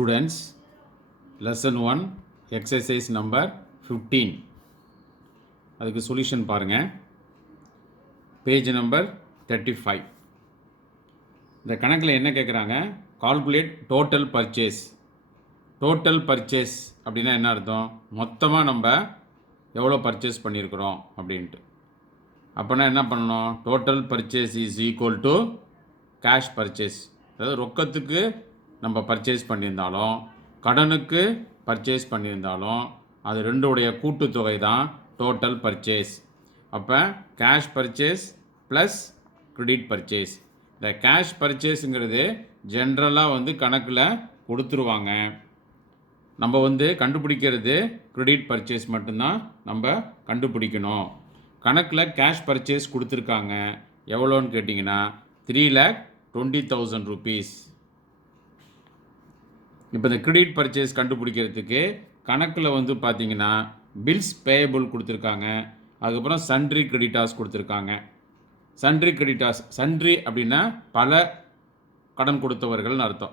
Students, lesson 1 exercise number 15 அதுக்கு solution பாருங்க. Page number 35. இந்த கணக்கில் என்ன கேட்குறாங்க? Calculate total purchase. Total purchase அப்படின்னா என்ன அர்த்தம்? மொத்தமாக நம்ம எவ்வளோ பர்ச்சேஸ் பண்ணியிருக்கிறோம் அப்படின்ட்டு. அப்போனா என்ன பண்ணணும்? Total purchase is equal to cash purchase. அதாவது ரொக்கத்துக்கு நம்ம பர்ச்சேஸ் பண்ணியிருந்தாலும் கடனுக்கு பர்ச்சேஸ் பண்ணியிருந்தாலும் அது ரெண்டுடைய கூட்டுத்தொகை தான் டோட்டல் பர்ச்சேஸ். அப்போ cash purchase plus credit purchase. இந்த கேஷ் பர்ச்சேஸுங்கிறது ஜென்ரலாக கணக்கில் கொடுத்துருவாங்க. நம்ம கண்டுபிடிக்கிறது கிரெடிட் பர்ச்சேஸ் மட்டும்தான் நம்ம கண்டுபிடிக்கணும். கணக்கில் கேஷ் பர்ச்சேஸ் கொடுத்துருக்காங்க. எவ்வளோன்னு கேட்டிங்கன்னா 3,20,000 rupees. இப்போ இந்த கிரெடிட் பர்ச்சேஸ் கண்டுபிடிக்கிறதுக்கு கணக்கில் பார்த்தீங்கன்னா பில்ஸ் பேயபிள் கொடுத்துருக்காங்க. அதுக்கப்புறம் சன்ட்ரி கிரெடிட்டாஸ் கொடுத்துருக்காங்க. சன்ட்ரி கிரெடிட்டாஸ், சன்ட்ரி அப்படின்னா பல கடன் கொடுத்தவர்கள்னு அர்த்தம்.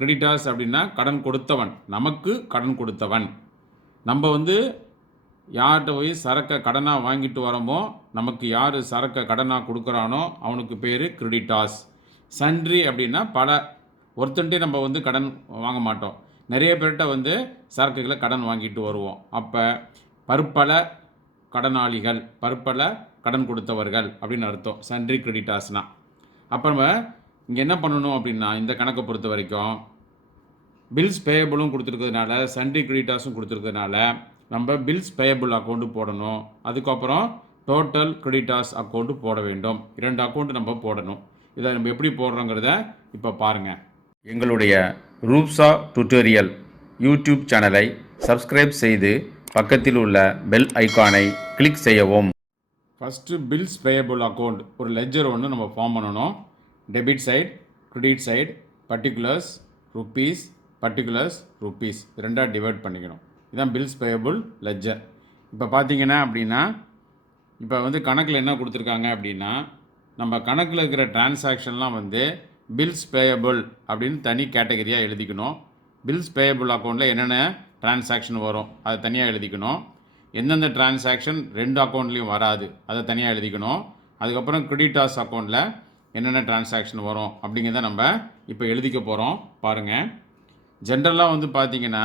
கிரெடிட்டாஸ் அப்படின்னா கடன் கொடுத்தவன், நமக்கு கடன் கொடுத்தவன். நம்ம யார்கிட்ட போய் சரக்கை கடனாக வாங்கிட்டு வரோமோ, நமக்கு யார் சரக்கை கடனாக கொடுக்குறானோ அவனுக்கு பேர் கிரெடிட்டாஸ். சன்ட்ரி அப்படின்னா பல ஒருத்தன்ட்டே நம்ம கடன் வாங்க மாட்டோம். நிறைய பேர்கிட்ட சரக்குகளை கடன் வாங்கிட்டு வருவோம். அப்போ பற்பல கடனாளிகள், பற்பல கடன் கொடுத்தவர்கள் அப்படின்னு அர்த்தம் சன்ட்ரி கிரெடிட்டாஸ்னால். அப்போ நம்ம இங்கே என்ன பண்ணணும் அப்படின்னா, இந்த கணக்கை பொறுத்த வரைக்கும் பில்ஸ் பேயபிளும் கொடுத்துருக்கிறதுனால சன்ட்ரி கிரெடிட்டாஸும் கொடுத்துருக்கிறதுனால நம்ம பில்ஸ் பேயபிள் அக்கௌண்ட்டு போடணும். அதுக்கப்புறம் டோட்டல் கிரெடிட்டாஸ் அக்கௌண்ட்டு போட வேண்டும். 2 அக்கௌண்ட்டு நம்ம போடணும். இதை நம்ம எப்படி போடுறோங்கிறத இப்போ பாருங்கள். எங்களுடைய ரூப்ஸா டியூட்டோரியல் யூடியூப் சேனலை சப்ஸ்கிரைப் செய்து பக்கத்தில் உள்ள பெல் ஐகானை கிளிக் செய்யவும். ஃபஸ்ட்டு பில்ஸ் பேயபிள் அக்கௌண்ட் ஒரு லெஜர் நம்ம ஃபார்ம் பண்ணணும். Debit side, credit side, particulars rupees, particulars rupees ரெண்டாக டிவைட் பண்ணிக்கணும். இதுதான் பில்ஸ் பேயபிள் லெஜர். இப்போ பார்த்தீங்கன்னா அப்படின்னா இப்போ கணக்கில் என்ன கொடுத்துருக்காங்க அப்படின்னா, நம்ம கணக்கில் இருக்கிற டிரான்சாக்ஷன்லாம் பில்ஸ் பேயபிள் அப்படின்னு தனி கேட்டகரியாக எழுதிக்கணும். பில்ஸ் பேயபிள் அக்கௌண்ட்டில் என்னென்ன டிரான்சாக்ஷன் வரும் அதை தனியாக எழுதிக்கணும். எந்தெந்த டிரான்சாக்ஷன் 2 அக்கௌண்ட்லேயும் வராது அதை தனியாக எழுதிக்கணும். அதுக்கப்புறம் கிரெடிட்டாஸ் அக்கௌண்ட்டில் என்னென்ன டிரான்சாக்ஷன் வரும் அப்படிங்கிறத நம்ம இப்போ எழுதிக்க போகிறோம். பாருங்கள். ஜென்ரலாக பார்த்தீங்கன்னா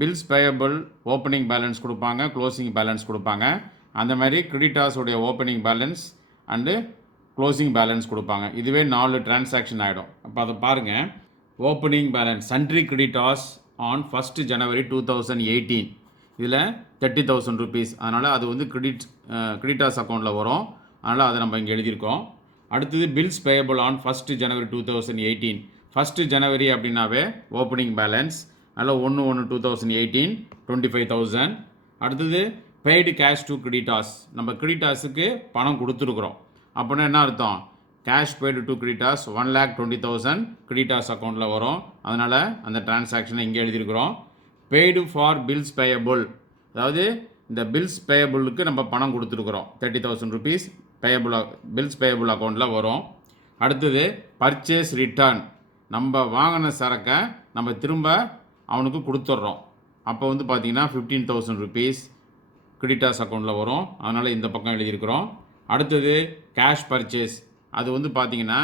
பில்ஸ் பேயபிள் ஓப்பனிங் பேலன்ஸ் கொடுப்பாங்க, க்ளோசிங் பேலன்ஸ் கொடுப்பாங்க. அந்த மாதிரி கிரெடிட்டாஸுடைய opening balance and closing balance கொடுப்பாங்க. இதுவே 4 டிரான்சாக்ஷன் ஆகிடும். அப்போ அதை பாருங்கள். Opening balance sundry creditors on 1st January 2018 இதில் 30,000 rupees. அதனால் அது கிரெடிட்டாஸ் அக்கௌண்ட்டில் வரும். அதனால் அதை நம்ம இங்கே எழுதியிருக்கோம். அடுத்தது bills payable on 1st January 2018. 1st January அப்படின்னாவே ஓப்பனிங் பேலன்ஸ். அதில் 1/1/2018 25,000. அடுத்தது பெய்டு கேஷ் டு கிரெடிட்டாஸ். நம்ம கிரெடிட்டாஸுக்கு பணம் கொடுத்துருக்குறோம். அப்படின்னா என்ன அர்த்தம்? Cash paid to creditors 1,20,000 creditors அக்கௌண்ட்டில் வரும். அதனால் அந்த டிரான்சாக்ஷனை இங்கே எழுதியிருக்கிறோம். பெய்டு ஃபார் பில்ஸ் பேயபிள், அதாவது இந்த பில்ஸ் பேயபிளுக்கு நம்ம பணம் கொடுத்துருக்குறோம். 30,000 rupees பேயபிள் பில்ஸ் பேயபிள் அக்கௌண்ட்டில் வரும். அடுத்தது பர்ச்சேஸ் ரிட்டர்ன், நம்ம வாங்கின சரக்கை நம்ம திரும்ப அவனுக்கு கொடுத்துட்றோம். அப்போ பார்த்திங்கன்னா 15,000 rupees கிரெடிட்டாஸ் அக்கௌண்ட்டில் வரும். அதனால் இந்த பக்கம் எழுதியிருக்கிறோம். அடுத்தது கேஷ் பர்ச்சேஸ், அது பார்த்திங்கன்னா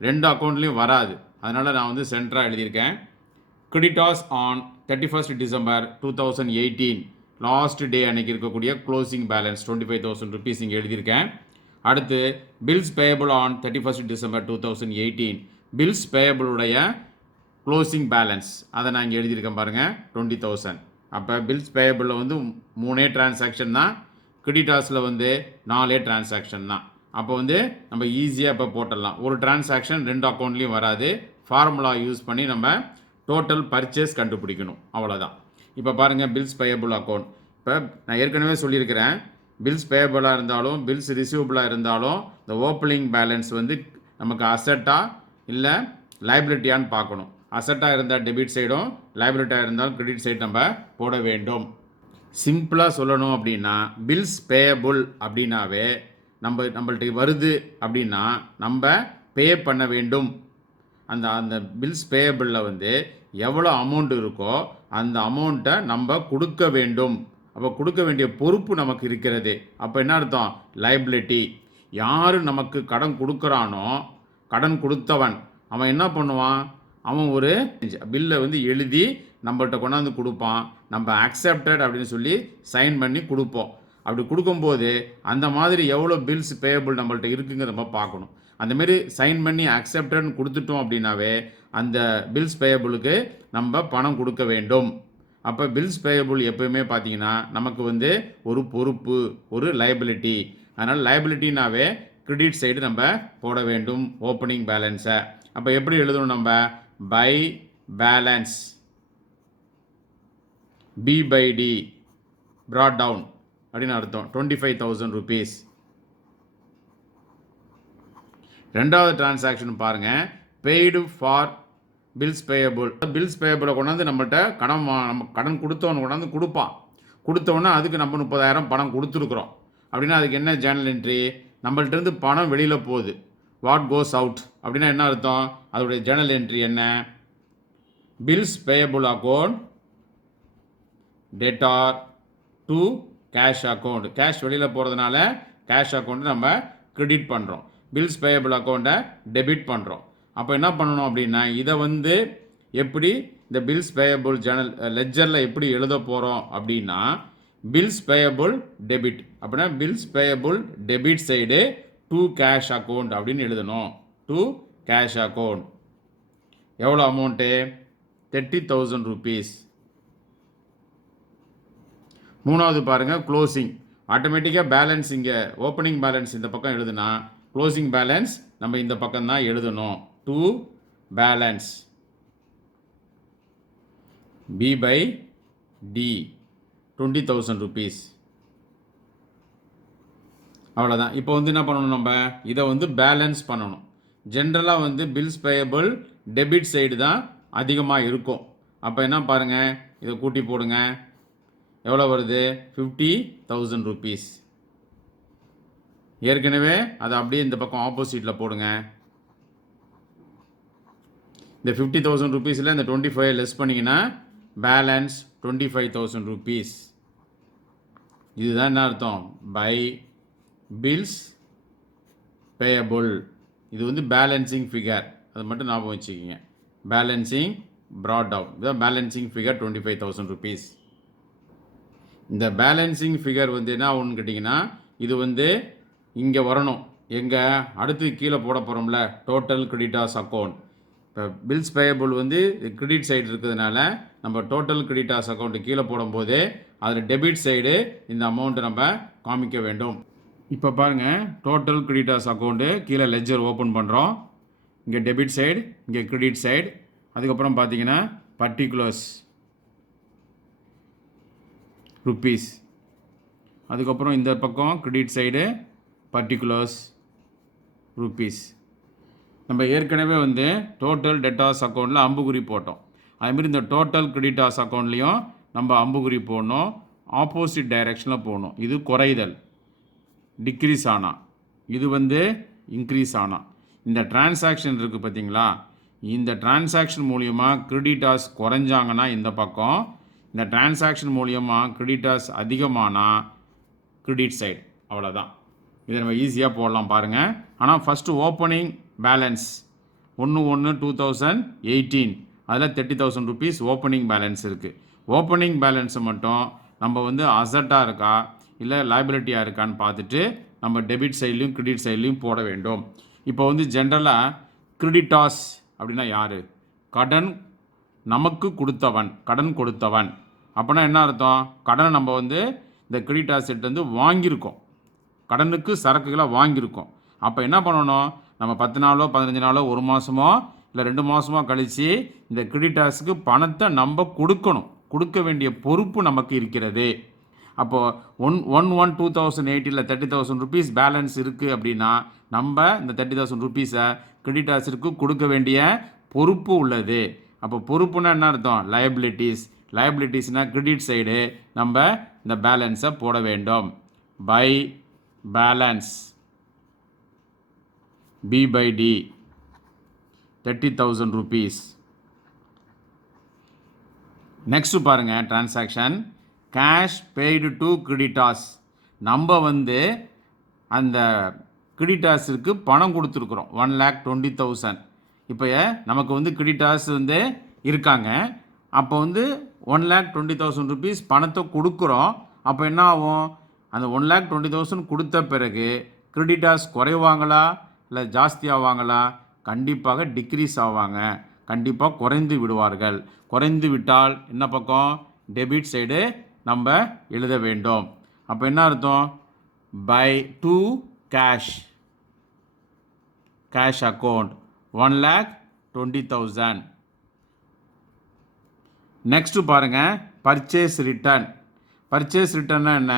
2 அக்கௌண்ட்லேயும் வராது. அதனால் நான் சென்டராக எழுதியிருக்கேன். Creditors on 31st December 2018 last day அன்றைக்கி இருக்கக்கூடிய க்ளோசிங் பேலன்ஸ் 25,000 rupees இங்கே எழுதியிருக்கேன். அடுத்து bills payable on 31st December 2018 bills பேயபிளுடைய க்ளோசிங் பேலன்ஸ் அதை நான் இங்கே எழுதியிருக்கேன் பாருங்கள், 20,000. அப்போ பில்ஸ் பேயபிளில் 3 டிரான்சாக்ஷன் தான், கிரெடிட்டாஸில் 4 டிரான்சாக்ஷன் தான். அப்போ நம்ம ஈஸியாக இப்போ போட்டுடலாம். ஒரு டிரான்சாக்ஷன் 2 அக்கௌண்ட்லேயும் வராது. ஃபார்முலா யூஸ் பண்ணி நம்ம டோட்டல் பர்ச்சேஸ் கண்டுபிடிக்கணும். அவ்வளோதான். இப்போ பாருங்கள் பில்ஸ் பேயபிள் அக்கௌண்ட். இப்போ நான் ஏற்கனவே சொல்லியிருக்கிறேன், பில்ஸ் பேயபிளாக இருந்தாலும் பில்ஸ் ரிசீவபிளாக இருந்தாலும் இந்த ஓப்பனிங் பேலன்ஸ் நமக்கு அசட்டாக இல்லை லைபிலிட்டியான்னு பார்க்கணும். அசட்டாக இருந்தால் டெபிட் சைடும், லைபிலிட்டியாக இருந்தாலும் கிரெடிட் சைடு நம்ம போட வேண்டும். சிம்பிளாக சொல்லணும் அப்படின்னா பில்ஸ் பேயபிள் அப்படின்னாவே நம்மள்ட்ட வருது அப்படின்னா நம்ம பே பண்ண வேண்டும். அந்த அந்த பில்ஸ் பேயபிளில் வந்து எவ்வளோ அமௌண்ட் இருக்கோ அந்த அமௌண்ட்டை நம்ம கொடுக்க வேண்டும். அப்போ கொடுக்க வேண்டிய பொறுப்பு நமக்கு இருக்கிறது. அப்போ என்ன அர்த்தம்? லைபிலிட்டி. யார் நமக்கு கடன் கொடுக்குறானோ, கடன் கொடுத்தவன் அவன் என்ன பண்ணுவான்? அவன் ஒரு பில்லை வந்து எழுதி நம்மள்கிட்ட கொண்டாந்து கொடுப்பான். நம்ம அக்செப்டட் அப்படின்னு சொல்லி சைன் பண்ணி கொடுப்போம். அப்படி கொடுக்கும்போது அந்த மாதிரி எவ்வளோ பில்ஸ் பேயபிள் நம்மள்ட்ட இருக்குங்கிற நம்ம பார்க்கணும். அந்தமாரி சைன் பண்ணி அக்செப்டட்னு கொடுத்துட்டோம் அப்படின்னாவே அந்த பில்ஸ் பேயபிளுக்கு நம்ம பணம் கொடுக்க வேண்டும். அப்போ பில்ஸ் பேயபிள் எப்போயுமே பார்த்தீங்கன்னா நமக்கு வந்து ஒரு பொறுப்பு, ஒரு லைபிலிட்டி. அதனால் லைபிலிட்டினாவே கிரெடிட் சைடு நம்ம போட வேண்டும் ஓப்பனிங் பேலன்ஸை. அப்போ எப்படி எழுதணும்? நம்ம by balance B by D brought down அப்படின்னு அர்த்தம். 25,000 rupees. ரெண்டாவது டிரான்சாக்ஷன் பாருங்கள், paid for bills payable. Bills பேயபிளை கொண்டாந்து நம்மள்கிட்ட கடன் கொடுத்தவன் கொண்டாந்து கொடுப்பான். கொடுத்தவொன்னே அதுக்கு நம்ம 30,000 பணம் கொடுத்துருக்குறோம் அப்படின்னா அதுக்கு என்ன ஜேர்னல் என்ட்ரி? நம்மள்கிட்டருந்து பணம் வெளியில் போகுது. வாட் கோஸ் அவுட் அப்படின்னா என்ன அர்த்தம்? அதோடைய ஜேர்னல் என்ட்ரி என்ன? Bills payable account debtor to cash account. Cash வெளியில் போகிறதுனால கேஷ் அக்கௌண்ட்டை நம்ம கிரெடிட் பண்ணுறோம். பில்ஸ் பேயபிள் அக்கௌண்ட்டை டெபிட் பண்ணுறோம். அப்போ என்ன பண்ணணும் அப்படின்னா இதை வந்து எப்படி இந்த பில்ஸ் பேயபிள் ஜேர்னல் லெட்ஜரில் எப்படி எழுத போகிறோம் அப்படின்னா பில்ஸ் பேயபிள் டெபிட் அப்படின்னா bills payable debit side to cash account அப்படின்னு எழுதணும். டு கேஷ் அக்கௌண்ட் எவ்வளோ அமௌண்ட்டு? 30,000 rupees. மூணாவது பாருங்கள், க்ளோசிங். ஆட்டோமேட்டிக்காக பேலன்ஸ் இங்கே ஓப்பனிங் பேலன்ஸ் இந்த பக்கம் எழுதுனா க்ளோசிங் பேலன்ஸ் நம்ம இந்த பக்கம் தான் எழுதணும். To balance B by D 20,000 rupees. அவ்வளோதான். இப்போ வந்து என்ன பண்ணணும்? நம்ம இதை வந்து பேலன்ஸ் பண்ணணும். ஜென்ரலாக வந்து பில்ஸ் பேயபிள் டெபிட் சைடு தான் அதிகமாக இருக்கும். அப்போ என்ன பாருங்கள், இதை கூட்டி போடுங்க. எவ்வளோ வருது? 50,000 rupees. ஏற்கனவே அதை அப்படியே இந்த பக்கம் ஆப்போசிட்டில் போடுங்க. இந்த 50,000 rupeesல இந்த 25 லெஸ் பண்ணிங்கன்னா பேலன்ஸ் 25,000 rupees. இதுதான் என்ன அர்த்தம்? By bills payable. இது வந்து பேலன்சிங் ஃபிகர், அது மட்டும் ஞாபகம் வச்சுக்கிங்க. Balancing brought down. இதுதான் பேலன்சிங் ஃபிகர் 25,000 rupees. இந்த பேலன்சிங் ஃபிகர் வந்து என்ன ஆகும்னு கேட்டிங்கன்னா இது வந்து இங்கே வரணும். எங்கே? அடுத்து கீழே போட போகிறோம்ல டோட்டல் கிரெடிட்டார்ஸ் அக்கௌண்ட். இப்போ பில்ஸ் பேயபிள் வந்து கிரெடிட் சைடு இருக்கிறதுனால நம்ம டோட்டல் கிரெடிட்டார்ஸ் அக்கௌண்ட்டு கீழே போடும்போது அதில் டெபிட் சைடு இந்த அமௌண்ட்டை நம்ம காமிக்க வேண்டும். இப்போ பாருங்கள், டோட்டல் கிரெடிட்டார்ஸ் அக்கௌண்ட்டு கீழே லெட்ஜர் ஓப்பன் பண்ணுறோம். இங்கே டெபிட் சைடு, இங்கே கிரெடிட் சைடு. அதுக்கப்புறம் பார்த்தீங்கன்னா பர்டிகுலர்ஸ் ருப்பீஸ். அதுக்கப்புறம் இந்த பக்கம் கிரெடிட் சைடு பர்டிகுலர்ஸ் ருப்பீஸ். நம்ம ஏற்கனவே வந்து டோட்டல் டெட்டார்ஸ் அக்கௌண்ட்டில் அம்புகுறி போட்டோம். அதுமாரி இந்த டோட்டல் கிரெடிட்டார்ஸ் அக்கௌண்ட்லேயும் நம்ம அம்புகுறி போடணும். ஆப்போசிட் டைரெக்ஷனில் போகணும். இது குறைதல், டிக்ரீஸ் ஆனால், இது வந்து இன்க்ரீஸ் ஆனால். இந்த டிரான்சாக்ஷன் இருக்குது பார்த்தீங்களா? இந்த டிரான்சாக்ஷன் மூலியமாக கிரெடிட்டார்ஸ் குறைஞ்சாங்கன்னா இந்த பக்கம், இந்த டிரான்சாக்ஷன் மூலியமாக கிரெடிட்டார்ஸ் அதிகமானால் கிரெடிட் சைடு. அவ்வளோதான். இதை நம்ம ஈஸியாக போடலாம் பாருங்கள். ஆனால் ஃபஸ்ட்டு ஓப்பனிங் பேலன்ஸ் 1/1/2018 அதில் 30,000 rupees ஓப்பனிங் பேலன்ஸ் இருக்குது. ஓப்பனிங் பேலன்ஸை மட்டும் நம்ம வந்து அசட்டாக இருக்கா இல்லை லைபிலிட்டியாக இருக்கான்னு பார்த்துட்டு நம்ம டெபிட் சைட்லையும் கிரெடிட் சைட்லையும் போட வேண்டும். இப்போ வந்து ஜென்ரலாக கிரெடிட்டார்ஸ் அப்படின்னா யார்? கடன் நமக்கு கொடுத்தவன், கடன் கொடுத்தவன். அப்போனா என்ன அர்த்தம்? கடனை நம்ம வந்து இந்த கிரெடிட்டார்ஸ் கிட்ட வந்து வாங்கியிருக்கோம், கடனுக்கு சரக்குகளை வாங்கியிருக்கோம். அப்போ என்ன பண்ணணும்? நம்ம 10 நாளோ 15 நாளோ 1 மாதமோ இல்லை 2 மாதமோ கழித்து இந்த கிரெடிட்டார்ஸுக்கு பணத்தை நம்ம கொடுக்கணும். கொடுக்க வேண்டிய பொறுப்பு நமக்கு இருக்கிறது. அப்போது 1/1/2018 30,000 rupees பேலன்ஸ் இருக்குது அப்படின்னா நம்ம இந்த 30,000 rupeesஸை கிரெடிட்டார்ஸுக்கு கொடுக்க வேண்டிய பொறுப்பு உள்ளது. அப்போ பொறுப்புன்னா என்ன அர்த்தம்? லைபிலிட்டிஸ். லைபிலிட்டிஸ்னால் கிரெடிட் சைடு நம்ம இந்த பேலன்ஸை போட வேண்டும். By balance B by D 30,000 rupees. Next பாருங்க transaction cash paid to creditors. நம்ம வந்து அந்த கிரெடிட்டாஸுக்கு பணம் கொடுத்துருக்குறோம் 1,20,000. இப்போ நமக்கு வந்து கிரெடிட்டாஸ் வந்து இருக்காங்க. அப்போ வந்து 1,20,000 rupees பணத்தை கொடுக்குறோம். அப்போ என்ன ஆகும், அந்த 1,20,000 கொடுத்த பிறகு கிரெடிட்டாஸ் குறைவாங்களா இல்லை ஜாஸ்தி ஆவாங்களா? கண்டிப்பாக டிக்ரீஸ் ஆவாங்க, கண்டிப்பாக குறைந்து விடுவார்கள். குறைந்து விட்டால் என்ன பக்கம், டெபிட் சைடு நம்ம எழுத வேண்டும். அப்போ என்ன அர்த்தம், by to cash account 1,20,000. Next பாருங்கள் பர்ச்சேஸ் ரிட்டர்ன். பர்ச்சேஸ் ரிட்டர்னா என்ன,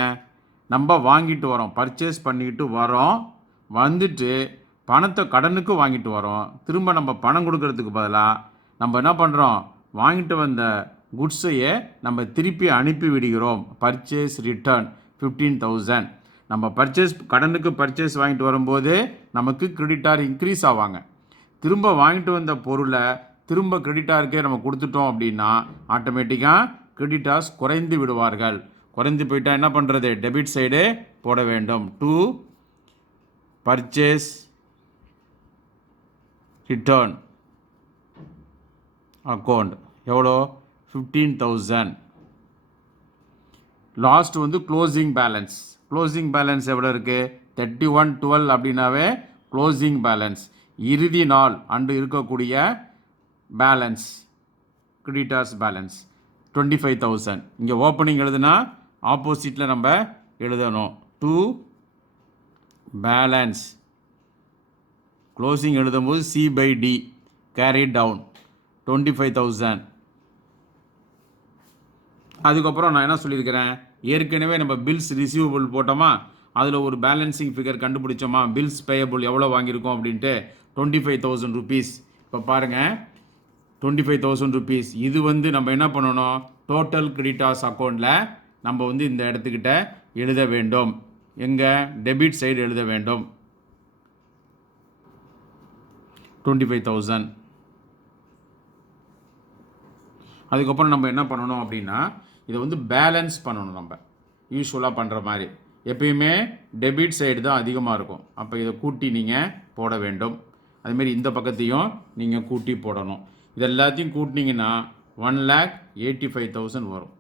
நம்ம வாங்கிட்டு வரோம், பர்ச்சேஸ் பண்ணிக்கிட்டு வரோம், வந்துட்டு பணத்தை கடனுக்கு வாங்கிட்டு வரோம். திரும்ப நம்ம பணம் கொடுக்கறதுக்கு பதிலாக நம்ம என்ன பண்ணுறோம், வாங்கிட்டு வந்த குட்ஸையே நம்ம திருப்பி அனுப்பி விடுகிறோம். Purchase return 15,000. நம்ம கடனுக்கு பர்ச்சேஸ் வாங்கிட்டு வரும்போது நமக்கு கிரெடிட்டார் இன்க்ரீஸ் ஆவாங்க. திரும்ப வாங்கிட்டு வந்த பொருளை திரும்ப கிரெடிட்டாருக்கே நம்ம கொடுத்துட்டோம் அப்படின்னா ஆட்டோமேட்டிக்காக கிரெடிட்டார்ஸ் குறைந்து விடுவார்கள். குறைந்து போயிட்டால் என்ன பண்ணுறது, டெபிட் சைடு போட வேண்டும். டு பர்ச்சேஸ் ரிட்டர்ன் அக்கௌண்ட் எவ்வளோ, 15,000. லாஸ்ட் வந்து க்ளோசிங் பேலன்ஸ். க்ளோசிங் பேலன்ஸ் எவ்வளோ இருக்குது, 31/12 அப்படின்னாவே க்ளோசிங் பேலன்ஸ், இறுதி நாள் அன்று இருக்கக்கூடிய பேலன்ஸ், கிரெடிட்டார்ஸ் பேலன்ஸ் 25,000. இங்கே ஓப்பனிங் எழுதுனா ஆப்போசிட்டில் நம்ம எழுதணும். டு பேலன்ஸ் க்ளோசிங் எழுதும்போது C/D கேரி டவுன் 25,000. அதுக்கப்புறம் நான் என்ன சொல்லியிருக்கிறேன், ஏற்கனவே நம்ம பில்ஸ் ரிசீவபிள் போட்டோமா, அதில் ஒரு பேலன்சிங் ஃபிகர் கண்டுபிடிச்சோமா, பில்ஸ் பேயபிள் எவ்வளோ வாங்கியிருக்கோம் அப்படின்ட்டு 25,000 rupees. இப்போ பாருங்கள் 25,000 rupees. இது வந்து நம்ம என்ன பண்ணணும், டோட்டல் கிரெடிட்டார்ஸ் அக்கௌண்ட்டில் நம்ம வந்து இந்த இடத்துக்கிட்ட எழுத வேண்டும். எங்கே, டெபிட் சைடு எழுத வேண்டும் 25,000. அதுக்கப்புறம் நம்ம என்ன பண்ணணும் அப்படின்னா, இதை வந்து பேலன்ஸ் பண்ணணும். நம்ம யூஸ்வலாக பண்ணுற மாதிரி எப்பயுமே டெபிட் சைடு தான் அதிகமாக இருக்கும். அப்போ இதை கூட்டி நீங்கள் போட வேண்டும். அதுமாரி இந்த பக்கத்தையும் நீங்கள் கூட்டி போடணும். இது எல்லாத்தையும் கூட்டினீங்கன்னா 1,85,000 வரும்.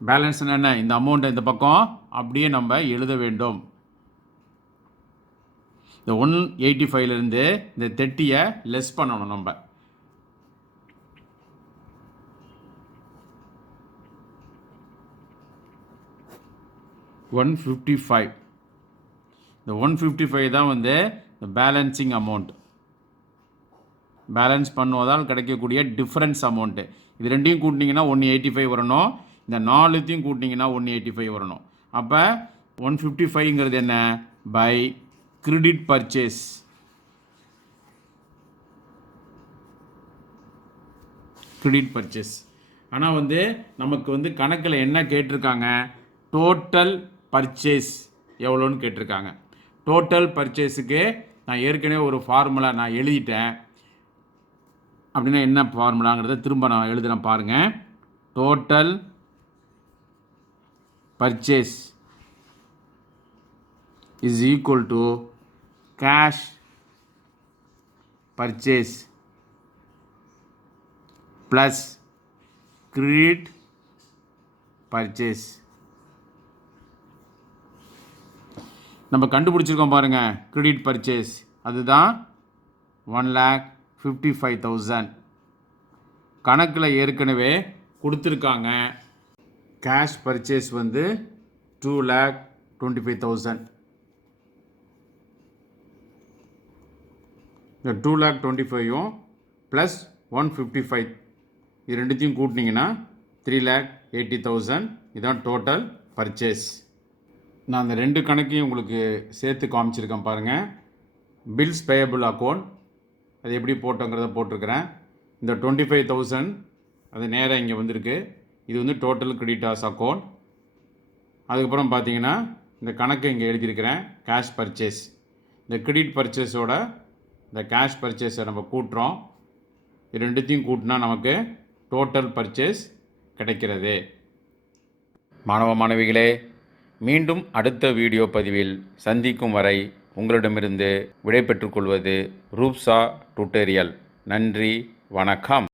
பேலன்ஸ் என்ன, இந்த அமௌண்ட்டை இந்த பக்கம் அப்படியே நம்ம எழுத வேண்டும். இந்த 185லேருந்து இந்த 30 லெஸ் பண்ணணும். நம்ம $155. இந்த 155 தான் வந்து இந்த பேலன்சிங் அமௌண்ட். பேலன்ஸ் பண்ணுவதால் கிடைக்கக்கூடிய டிஃப்ரென்ஸ் அமௌண்ட்டு. இது ரெண்டையும் கூட்டினீங்கன்னா 185 வரணும். இந்த 4த்தையும் கூட்டினீங்கன்னா 185 வரணும். அப்போ 155ங்கிறது என்ன, by credit purchase. Credit purchase. ஆனால் வந்து நமக்கு வந்து கணக்கில் என்ன கேட்டிருக்காங்க, டோட்டல் பர்ச்சேஸ் எவ்வளோன்னு கேட்டிருக்காங்க. டோட்டல் பர்ச்சேஸுக்கு நான் ஏற்கனவே ஒரு ஃபார்முலா நான் எழுதிட்டேன். அப்படின்னா என்ன ஃபார்முலாங்கிறத திரும்ப நான் எழுதுகிறேன் பாருங்கள். Total purchase is equal to cash purchase plus credit purchase. நம்ம கண்டுபிடிச்சிருக்கோம் பாருங்கள், கிரெடிட் பர்ச்சேஸ் அதுதான் 1,55,000. கணக்கில் ஏற்கனவே கொடுத்துருக்காங்க. கேஷ் பர்ச்சேஸ் வந்து 2,25,000. இந்த 2,25,000 ப்ளஸ் 155 இது ரெண்டுத்தையும் கூட்டினீங்கன்னா 3,80,000. இதுதான் டோட்டல் பர்ச்சேஸ். நான் அந்த ரெண்டு கணக்கையும் உங்களுக்கு சேர்த்து காமிச்சிருக்கேன் பாருங்கள். பில்ஸ் பேயபிள் அக்கௌண்ட் அது எப்படி போட்டோங்கிறத போட்டிருக்கிறேன். இந்த 25,000 அது நேராக இங்கே வந்திருக்கு. இது வந்து டோட்டல் கிரெடிட்டார்ஸ் அக்கௌண்ட். அதுக்கப்புறம் பார்த்தீங்கன்னா இந்த கணக்கை இங்கே எழுதியிருக்கிறேன், கேஷ் பர்ச்சேஸ். இந்த கிரெடிட் பர்ச்சேஸோட இந்த கேஷ் பர்ச்சேஸை நம்ம கூட்டுறோம். இது ரெண்டுத்தையும் கூட்டினா நமக்கு டோட்டல் பர்ச்சேஸ் கிடைக்கிறது. மாணவ மாணவிகளே, மீண்டும் அடுத்த வீடியோ பதிவில் சந்திக்கும் வரை உங்களிடமிருந்து விடை பெற்றுக்கொள்வது ரூப்சா டியூட்டோரியல். நன்றி, வணக்கம்.